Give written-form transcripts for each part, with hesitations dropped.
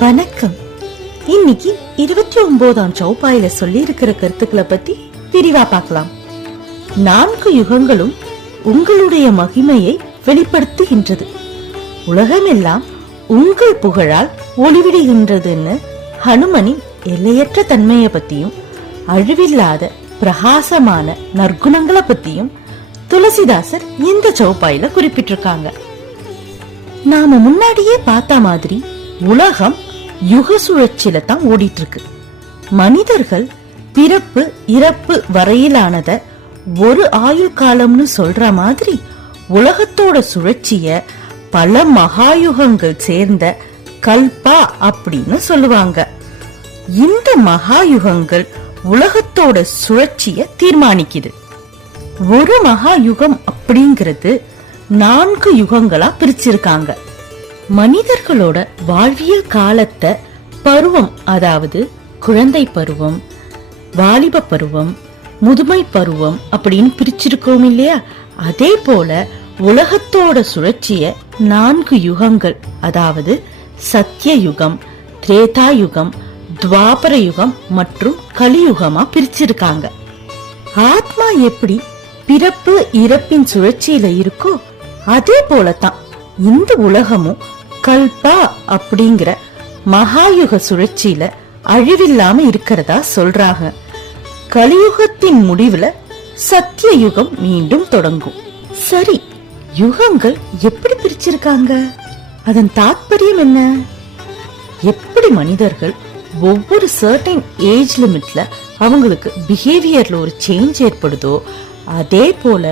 வணக்கம். இன்னைக்கு 29ஆம் சௌபாயில சொல்லி இருக்கிற கருத்துக்களை பத்தி விரிவா பார்க்கலாம். 4 யுகங்களும் உங்களுடைய மகிமையை வெளிப்படுத்துகின்றது. உலகமெல்லாம் உங்கள் புகழால் ஒளிவிடுகின்றதுன்னு ஹனுமனின் எல்லையற்ற தன்மையை பத்தியும் அழிவில்லாத பிரகாசமான நற்குணங்களை பத்தியும் துளசிதாசர் இந்த சௌபாயில குறிப்பிட்டிருக்காங்க. நாம முன்னாடியே பார்த்த மாதிரி உலகம் யுக சுழற்சியில தான் ஓடிட்டு இருக்கு. மனிதர்கள் பிறப்பு இறப்பு வரையிலானத ஒரு ஆயுள் காலம்னு சொல்ற மாதிரி உலகத்தோட சுழற்சிய பல மகாயுகங்கள் சேர்ந்த கல்பா அப்படின்னு சொல்லுவாங்க. இந்த மகாயுகங்கள் உலகத்தோட சுழற்சிய தீர்மானிக்குது. ஒரு மகாயுகம் அப்படிங்கிறது 4 யுகங்களா பிரிச்சிருக்காங்க. மனிதர்களோட வாழ்வியல் காலத்தை பருவம், அதாவது குழந்தை பருவம், வாலிப பருவம், முதுமை பருவம் அப்படின்னு பிரிச்சிருக்கோம் இல்லையா? அதே போல உலகத்தோட சுழற்சிய 4 யுகங்கள், அதாவது சத்திய யுகம், திரேதா யுகம், துவாபர யுகம் மற்றும் கலியுகமா பிரிச்சிருக்காங்க. ஆத்மா எப்படி பிறப்பு இறப்பின் சுழற்சியில இருக்கோ அதே போலதான் இந்த உலகமும் கல்பா அப்படிங்கிற மகாயுக சுழற்சியில அழிவில்லாம இருக்கிறதா சொல்றாங்க. கலியுகத்தின் முடிவுல சத்திய யுகம் மீண்டும் தொடங்கும். சரி, யுகங்கள் எப்படி பிரிச்சிருக்காங்க? அதன் தாற்பயம் என்ன? எப்படி மனிதர்கள் ஒவ்வொரு சர்டைன் ஏஜ் லிமிட்ல அவங்களுக்கு பிஹேவியர்ல ஒரு சேஞ்ச் ஏற்படுதோ அதே போல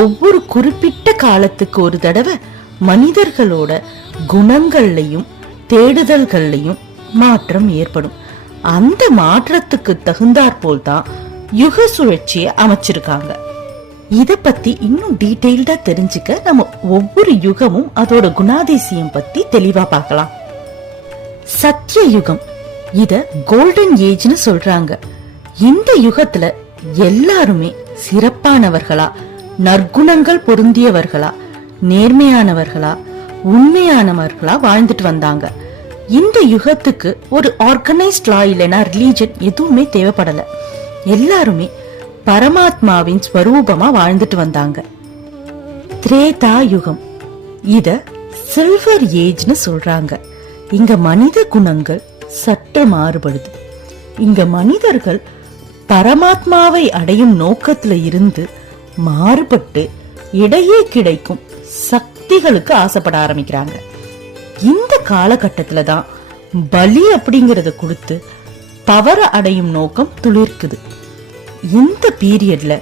ஒவ்வொரு குறிப்பிட்ட காலத்துக்கு ஒரு தடவை மனிதர்களோட குணங்கள்லையும் தேடுதல்கள்லையும் மாற்றம் ஏற்படும். அந்த மாற்றத்துக்கு தகுந்தாற்போல் தான் யுக சுழற்சியை அமைச்சிருக்காங்க. இத பத்தி இன்னும் டீடைல்டா தெரிஞ்சுக்க நம்ம ஒவ்வொரு யுகமும் அதோட குணாதிசயம் பத்தி தெளிவா பார்க்கலாம். சத்திய யுகம், இத கோல்டன் ஏஜ்னு சொல்றாங்க. இந்த யுகத்துல எல்லாருமே சிறப்பானவர்களா, நற்குணங்கள் பொருந்தியவர்களா, நேர்மையானவர்களா, உண்மையானவர்களா வாழ்ந்துட்டு வந்தாங்க. இந்த யுகத்துக்கு ஒரு ஆர்கனைஸ்ட் லா இல்லைன்னா ரிலீஜன் எதுவுமே தேவைப்படல. எல்லாருமே பரமாத்மாவின் ஸ்வரூபமா வாழ்ந்துட்டு வந்தாங்க. திரேதா யுகம், இத சில்வர் ஏஜ்னு சொல்றாங்க. இங்க மனித குணங்கள் சற்று மாறுபடுது. இங்க மனிதர்கள் பரமாத்மாவை அடையும் நோக்கத்துல இருந்து மாறுபட்டு இடையே கிடைக்கும் சக்திகளுக்கு ஆசைப்பட ஆரம்பிக்கிறாங்க. இந்த காலகட்டத்துலதான் பலி அப்படிங்கறத கொடுத்து பவர அடையும் நோக்கம் துளிர்க்குது. இந்த பீரியட்ல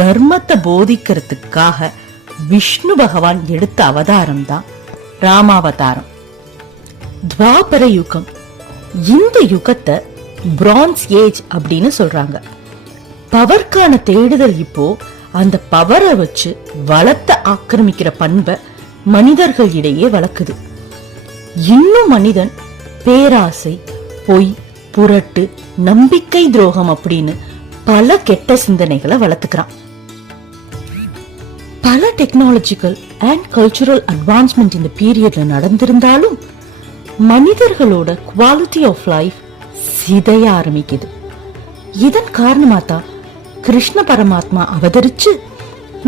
தர்மத்தை போதிக்கிறதுக்காக விஷ்ணு பகவான் எடுத்த அவதாரம் தான் ராமாவதாரம். துவாபர யுகம், இந்த யுகத்தை பிரான்ஸ் ஏஜ் அப்படின்னு சொல்றாங்க. பவர்க்கான தேடுதல் இப்போ அந்த பவரை வச்சு வளத்தை ஆக்கிரமிக்கிற பண்பை மனிதர்கள் இடையே வளர்க்குது. இன்னும் மனிதன் பேராசை, பொய், புரட்டு, நம்பிக்கை துரோகம் அப்படின்னு பல கெட்ட சிந்தனைகளை வளர்த்துக்கிறான். பல டெக்னாலஜிக்கல் அண்ட் கல்ச்சுரல் அட்வான்ஸ்மெண்ட் இந்த பீரியட்ல நடந்திருந்தாலும் மனிதர்களோட குவாலிட்டி ஆஃப் லைஃப் சிதைய ஆரம்பிக்குது. இதன் காரணமா தான் கிருஷ்ண பரமாத்மா அவதரிச்சு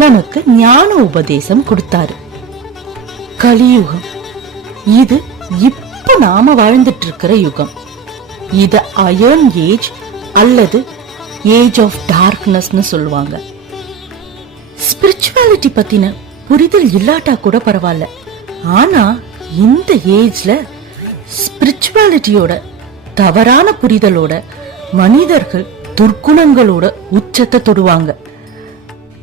நமக்கு ஞான உபதேசம் கொடுத்தாரு. கலியுகம், இது இப்ப நாம வாழ்ந்துட்டு இருக்கிற யுகம். இத அயர்ன் ஏஜ் அல்லது ஏஜ் ஆஃப் டார்க்னஸ்னு சொல்லுவாங்க. ஸ்பிரிச்சுவாலிட்டி பத்தின புரிதல் இல்லாட்டா கூட பரவாயில்ல. ஆனா இந்த ஏஜ்ல ஸ்பிரிச்சுவாலிட்டியோட தவறான புரிதலோட மனிதர்கள் துர்க்குணங்களோட உச்சத்தை தொடுவாங்க.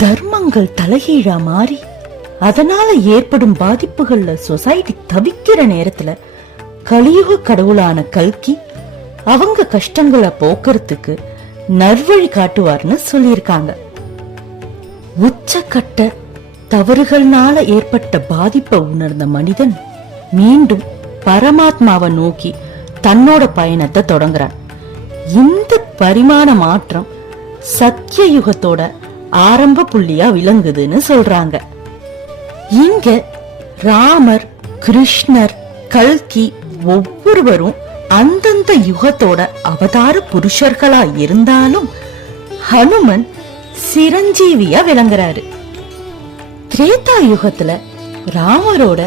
தர்மங்கள் தலைகீழா மாறி அதனால ஏற்படும் பாதிப்புகள்ல சொசைட்டி தவிக்கிற நேரத்துல கலியுக கடவுளான கல்கி அவங்க கஷ்டங்களை போக்குறதுக்கு நல்வழி காட்டுவார்னு சொல்லியிருக்காங்க. உச்சக்கட்ட தவறுகள்னால ஏற்பட்ட பாதிப்பை உணர்ந்த மனிதன் மீண்டும் பரமாத்மாவை நோக்கி தன்னோட பயணத்தை தொடங்குறான். இந்த பரிமாண மாற்றம் சத்திய யுகத்தோட ஆரம்ப புள்ளியா விளங்குதுன்னு சொல்றாங்க. இங்க ராமர், கிருஷ்ணர், கல்கி ஒவ்வொருவரும் அந்தந்த யுகத்தோட அவதார புருஷர்களா இருந்தாலும் ஹனுமன் சிரஞ்சீவியா விளங்குறாரு. திரேதா யுகத்துல ராமரோட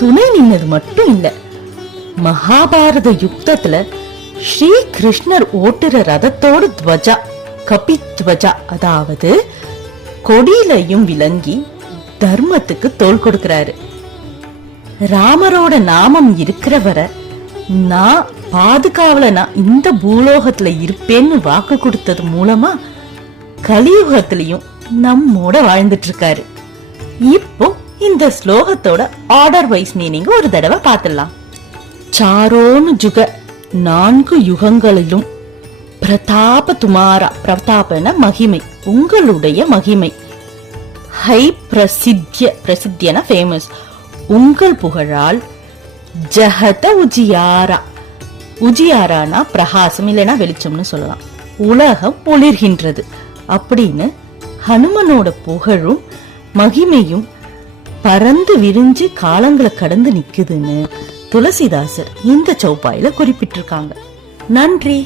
துணை நின்னது மட்டும் இல்ல, மகாபாரத யுத்தத்துல ஸ்ரீ கிருஷ்ணர் ஓட்டுற ரதத்தோட துவஜா கபித்வஜா, அதாவது கொடியிலையும் விளங்கி தர்மத்துக்கு தோள் கொடுக்கிறாரு. ராமரோட நாமம் இருக்கிறவரை நான் பாதுகாவலனா இந்த பூலோகத்துல இருப்பேன்னு வாக்கு கொடுத்தது மூலமா கலியுகத்திலையும் நம்மோட வாழ்ந்துட்டு இருக்காரு. இப்போ இந்த ஸ்லோகத்தோட ஆர்டர் வைஸ் மீனிங் ஒரு தடவை பார்த்துடலாம். சாரோனு ஜுக, 4 யுகங்களிலும் பிரதாப துமாரா, பிரதாபன மகிமை, உங்களுடைய மகிமை. ஹை பிரசித்திய, பிரசித்தியன ஃபேமஸ், உங்கள் புகழால். ஜஹத உஜியாரா, உஜியாரானா பிரகாசம் இல்லைன்னா வெளிச்சம்னு சொல்லலாம், உலகம் ஒளிர்கின்றது அப்படின்னு ஹனுமனோட புகழும் மகிமையும் பறந்து விரிஞ்சு காலங்களை கடந்து நிக்குதுன்னு துளசிதாசர் இந்த சௌப்பாயில குறிப்பிட்டிருக்காங்க. நன்றி.